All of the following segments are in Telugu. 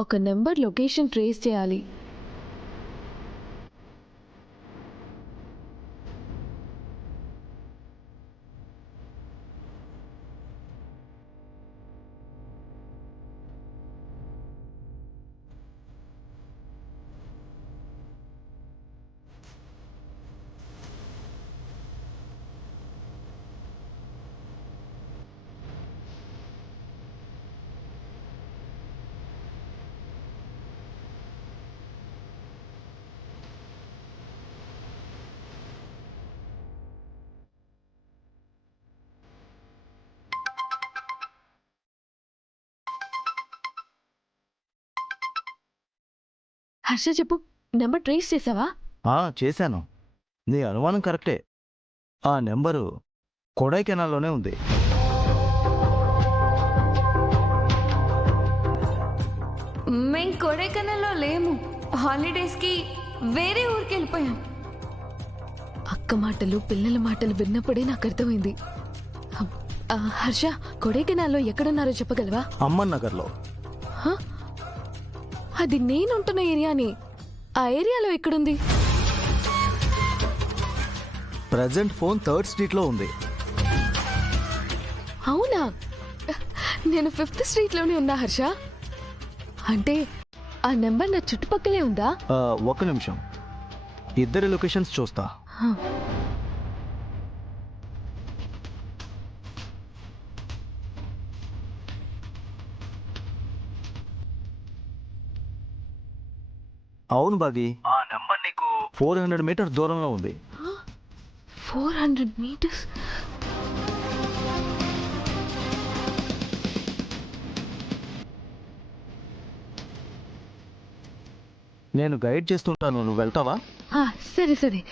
ఒక నెంబర్ లొకేషన్ ట్రేస్ చేయాలి. హర్ష చెప్పు, నెంబర్ ట్రేస్ చేసావా? చేశాను. నీ అనుమానం కరెక్టే. ఆ నెంబరు కొడైకెనాల్లోనే ఉంది. మేం కొడైకెనాల్లో లేము. హాలిడేస్కి వేరే ఊరికి వెళ్ళిపోయాం. అక్క మాటలు పిల్లల మాటలు విన్నప్పుడే నాకు అర్థమైంది. హర్ష, కొడైకెనాల్లో ఎక్కడున్నారో చెప్పగలవా? అమ్మన్ నగర్లో. అది నేనుంటున్న ఏరియాని. ఆ ఏరియాలో ఎక్కడుంది? ప్రజెంట్ ఫోన్ 3rd స్ట్రీట్లో ఉంది. అవునా? నేను 5th స్ట్రీట్లోనే ఉన్నా హర్ష. అంటే ఆ నెంబర్ నా చుట్టుపక్కలే ఉందా? ఒక్క నిమిషం, ఇద్దరి లొకేషన్స్ చూస్తా. అవును బాగి, ఆ నెంబర్ నీకు 400 మీటర్స్ దూరంలో ఉంది. 400 meters? నేను గైడ్ చేస్తుంటాను, నువ్వు వెళ్తావా? సరే సరే.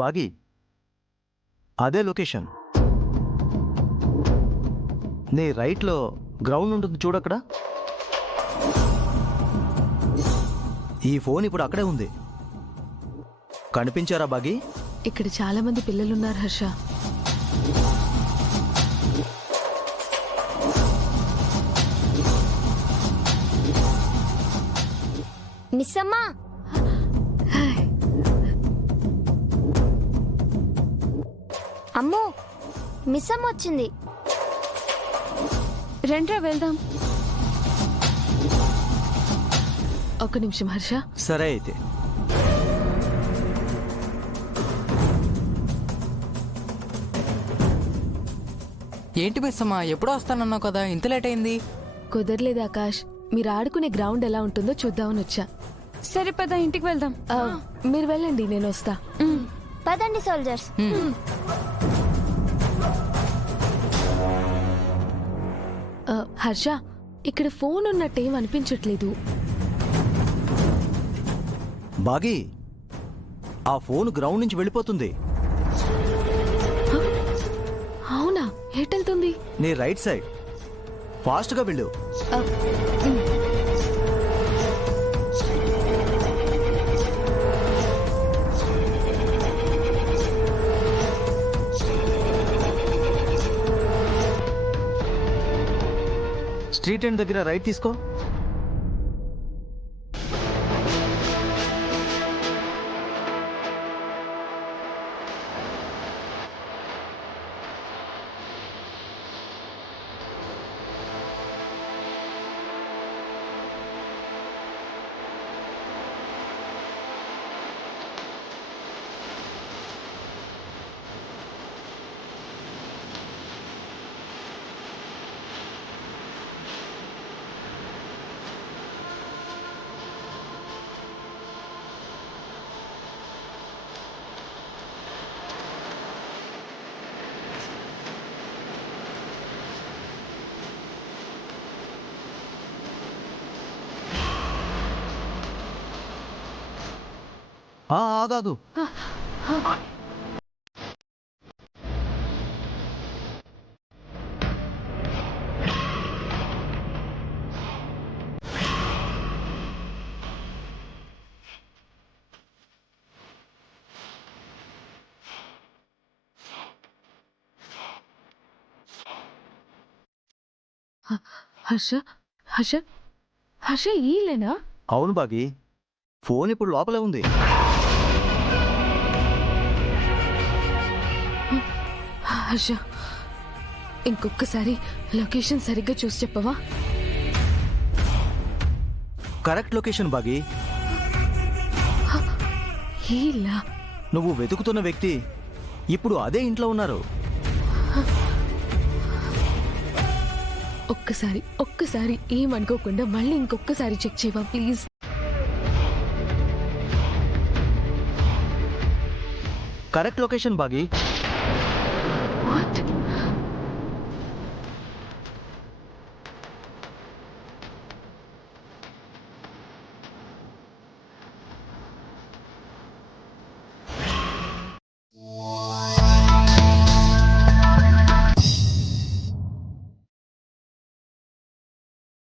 బాగి, అదే లొకేషన్. నీ రైట్లో గ్రౌండ్ ఉంటుంది చూడక్కడ. ఈ ఫోన్ ఇప్పుడు అక్కడే ఉంది. కనిపించారా బాగి? ఇక్కడ చాలా మంది పిల్లలున్నారు హర్ష. మిస్సమ్మా, అమ్మో మిస్సమ్మ వచ్చింది. రండ్రా వెళ్దాం. ఒక్క నిమిషం హర్ష. సరే అయితే. ఏంటి మిస్ అమ్మా, ఎప్పుడో వస్తానన్నావు కదా, ఇంత లేట్ అయింది? కుదరలేదు ఆకాష్. మీరు ఆడుకునే గ్రౌండ్ ఎలా ఉంటుందో చూద్దామని వచ్చా. సరే పద, ఇంటికి వెళ్దాం. మీరు వెళ్ళండి, నేను వస్తా. పదండి సోల్జర్స్. హర్ష, ఇక్కడ ఫోన్ ఉన్నట్టేం అనిపించట్లేదు. బాగి, ఆ ఫోన్ గ్రౌండ్ నుంచి వెళ్ళిపోతుంది. అవునా? ఎటెళ్తుంది? నీ రైట్ సైడ్. ఫాస్ట్గా వెళ్ళు. స్ట్రీట్ ఎండ్ దగ్గర రైట్ తీసుకో. ఆగాదు. హర్ష హర్ష హర్ష ఈలేనా? అవును బాగి, ఫోన్ ఇప్పుడు లోపలే ఉంది. హర్ష, ఇంకొకసారి లొకేషన్ సరిగ్గా చూసి చెప్పవా? కరెక్ట్ లొకేషన్ బాగి. ఈలా? నువ్వు వెతుకుతున్న వ్యక్తి ఇప్పుడు అదే ఇంట్లో ఉన్నారు. ఒక్కసారి ఏమనుకోకుండా మళ్ళీ ఇంకొకసారి చెక్ చేయవా ప్లీజ్? Correct location Bagi.